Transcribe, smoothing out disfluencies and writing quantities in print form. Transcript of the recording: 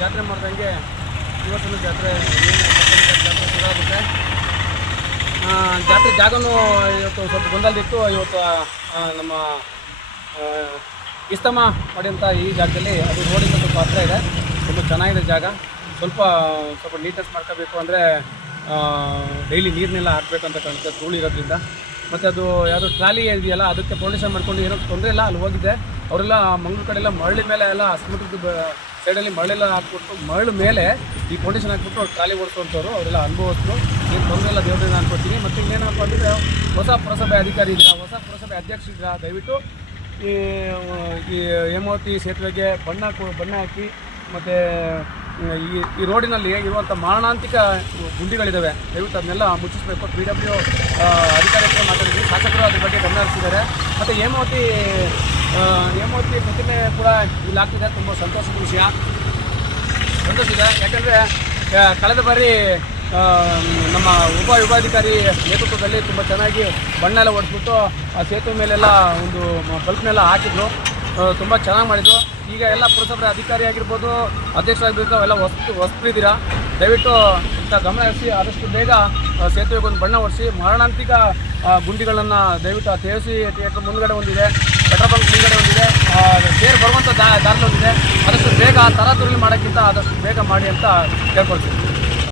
ಜಾತ್ರೆ ಮಾಡ್ದಂಗೆ ಇವತ್ತಿನ ಜಾತ್ರೆ ಜಾತ್ರೆ ಶುರುವಾಗುತ್ತೆ. ಜಾತ್ರೆ ಜಾಗನೂ ಇವತ್ತು ಸ್ವಲ್ಪ ಗೊಂದಲದಿತ್ತು. ಇವತ್ತು ನಮ್ಮ ಇಸ್ತಮ ಮಾಡಿದಂಥ ಈ ಜಾಗದಲ್ಲಿ ಅದು ರೋಡಿಂದ ಸ್ವಲ್ಪ ಹತ್ರ ಇದೆ, ತುಂಬ ಚೆನ್ನಾಗಿದೆ ಜಾಗ. ಸ್ವಲ್ಪ ನೀಟ್ನೆಸ್ ಮಾಡ್ಕೋಬೇಕು ಅಂದರೆ ಡೈಲಿ ನೀರನ್ನೆಲ್ಲ ಹಾಕಬೇಕಂತ ಕಾಣುತ್ತೆ ಧೂಳು ಇರೋದ್ರಿಂದ. ಮತ್ತು ಅದು ಯಾವುದೋ ಟ್ರಾಲಿ ಇದೆಯಲ್ಲ ಅದಕ್ಕೆ ಫೌಂಡೇಶನ್ ಮಾಡ್ಕೊಂಡು ಏನೋ ತೊಂದರೆ ಇಲ್ಲ. ಅಲ್ಲಿ ಹೋಗಿದ್ದೆ, ಅವರೆಲ್ಲ ಮಂಗಳೂರು ಕಡೆ ಎಲ್ಲ ಮರಳಿ ಮೇಲೆ ಎಲ್ಲ ಸಮುದ್ರದ ಸೈಡಲ್ಲಿ ಮರಳೆಲ್ಲ ಹಾಕ್ಬಿಟ್ಟು ಮರಳು ಮೇಲೆ ಈ ಫೌಂಡೇಶನ್ ಹಾಕ್ಬಿಟ್ಟು ಅವ್ರು ಟ್ರಾಲಿ ಓಡಿಸುವಂಥವ್ರು, ಅವರೆಲ್ಲ ಅನುಭವಿಸ್ರು. ಏನು ತೊಂದರೆ ಇಲ್ಲ ದೇವರಿಂದ ಅನ್ಕೊತೀನಿ. ಮತ್ತು ಇನ್ನೇನಪ್ಪ ಅಂದರೆ ಹೊಸ ಪುರಸಭೆ ಅಧಿಕಾರಿ ಇದ್ದೀರಾ, ಹೊಸ ಪುರಸಭೆ ಅಧ್ಯಕ್ಷರಿದ್ದೀರಾ, ದಯವಿಟ್ಟು ಈ ಹೇಮಾವತಿ ಸೇತುವೆಗೆ ಬಣ್ಣ ಹಾಕಿ ಮತ್ತು ಈ ರೋಡಿನಲ್ಲಿ ಇರುವಂಥ ಮಾರಣಾಂತಿಕ ಗುಂಡಿಗಳಿದ್ದಾವೆ, ದಯವಿಟ್ಟು ಅದನ್ನೆಲ್ಲ ಮುಚ್ಚಿಸಬೇಕು. PW ಅಧಿಕಾರಿ ಹತ್ರ ಮಾತಾಡಿದ್ವಿ, ಶಾಸಕರು ಅದ್ರ ಬಗ್ಗೆ ಗಮನ ಹರಿಸಿದ್ದಾರೆ. ಮತ್ತು ಹೇಮಾವತಿ ಪ್ರತಿಮೆ ಕೂಡ ಇಲ್ಲಿ ಆಗ್ತಿದೆ, ತುಂಬ ಸಂತೋಷದ ವಿಷಯ. ಸಂತೋಷ ಇದೆ, ಯಾಕಂದರೆ ಕಳೆದ ಬಾರಿ ನಮ್ಮ ಉಪವಿಭಾಗಾಧಿಕಾರಿ ನೇತೃತ್ವದಲ್ಲಿ ತುಂಬ ಚೆನ್ನಾಗಿ ಬಣ್ಣ ಎಲ್ಲ ಹೊಡೆದ್ಬಿಟ್ಟು ಆ ಸೇತುವೆ ಮೇಲೆಲ್ಲ ಒಂದು ಬಲ್ಪ್ನೆಲ್ಲ ಹಾಕಿದ್ರು, ತುಂಬ ಚೆನ್ನಾಗಿ ಮಾಡಿದ್ರು. ಈಗ ಎಲ್ಲ ಪುರಸಭೆ ಅಧಿಕಾರಿ ಆಗಿರ್ಬೋದು, ಅಧ್ಯಕ್ಷರಾಗಿರ್ಬೋದು, ಅವೆಲ್ಲ ಹೊಸಬ್ರಿದ್ದೀರಾ, ದಯವಿಟ್ಟು ಇಂಥ ಗಮನ ಹರಿಸಿ ಆದಷ್ಟು ಬೇಗ ಸೇತುವೆಗೆ ಒಂದು ಬಣ್ಣ ಹೊಡಿಸಿ. ಮಾರಣಾಂತಿಕ ಗುಂಡಿಗಳನ್ನು ದಯವಿಟ್ಟು TFC ಥಿಯೇಟ್ರ್ ಮುಂದ್ಗಡೆ ಒಂದಿದೆ, ಪೆಟ್ರೋಲ್ ಬಂಕ್ ಮುಂದ್ಗಡೆ ಒಂದಿದೆ, ಸೇರ್ ಬರುವಂಥ ದಾರಿ ಒಂದಿದೆ, ಆದಷ್ಟು ಬೇಗ ತರಾತುರಿ ಮಾಡೋಕ್ಕಿಂತ ಆದಷ್ಟು ಬೇಗ ಮಾಡಿ ಅಂತ ಕೇಳ್ಕೊಳ್ತೀನಿ.